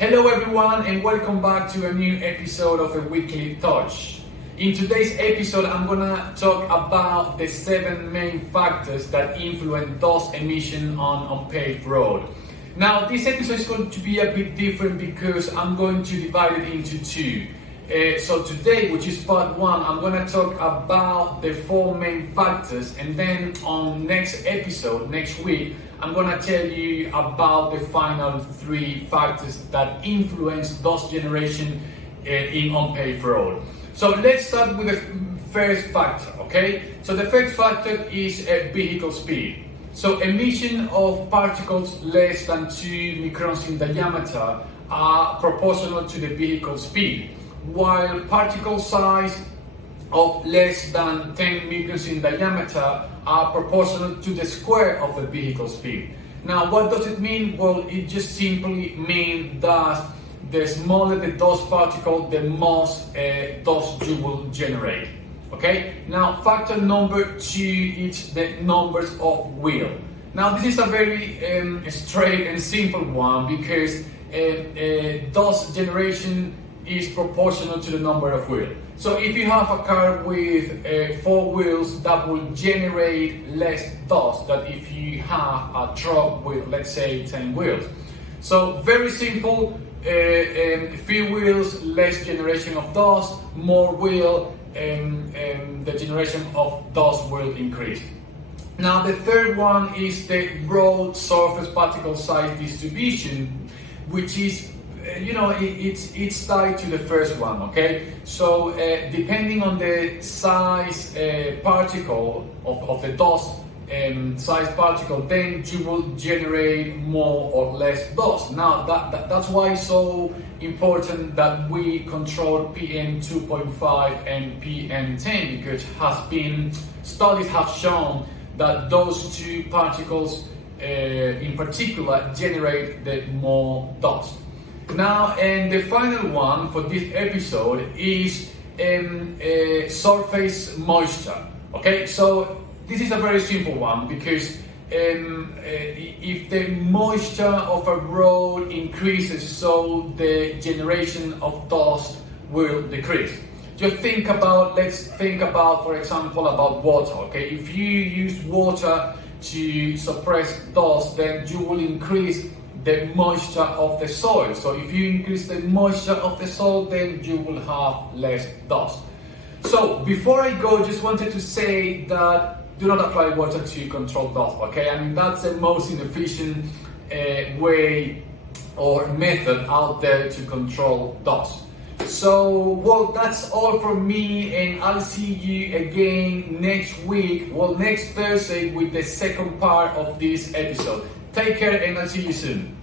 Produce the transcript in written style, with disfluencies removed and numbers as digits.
Hello everyone and welcome back to a new episode of a Weekly Touch. In today's episode I'm gonna talk about the 7 main factors that influence dust emission on unpaved road. Now this episode is going to be a bit different because I'm going to divide it into two. So today, which is part 1, I'm gonna talk about the 4 main factors, and then on next episode, next week, I'm gonna tell you about the final 3 factors that influence dust generation in unpaved road. So let's start with the first factor, okay? So the first factor is vehicle speed. So emission of particles less than 2 microns in diameter are proportional to the vehicle speed, while particle size of less than 10 microns in diameter are proportional to the square of the vehicle speed. Now, what does it mean? Well, it just simply means that the smaller the dust particle, the most dust you will generate. Okay? Now, factor number 2 is the numbers of wheel. Now, this is a very straight and simple one because dust generation is proportional to the number of wheels. So if you have a car with 4 wheels, that will generate less dust than if you have a truck with, let's say, 10 wheels. So very simple, few wheels, less generation of dust, more wheel, the generation of dust will increase. Now the third one is the road surface particle size distribution, which is it's tied to the first one, okay? So depending on the size particle of the dust size particle, then you will generate more or less dust. Now that's why it's so important that we control PM 2.5 and PM 10, because studies have shown that those 2 particles in particular generate the more dust. Now, and the final one for this episode is surface moisture. Okay, so this is a very simple one because if the moisture of a road increases, so the generation of dust will decrease. Just let's think about, for example, about water. Okay, if you use water to suppress dust, then you will increase the moisture of the soil. So if you increase the moisture of the soil, then you will have less dust. So before I go, just wanted to say that do not apply water to control dust, okay? I mean, that's the most inefficient way or method out there to control dust. So, well, that's all from me, and I'll see you again next week, next Thursday, with the second part of this episode. Take care and I'll see you soon.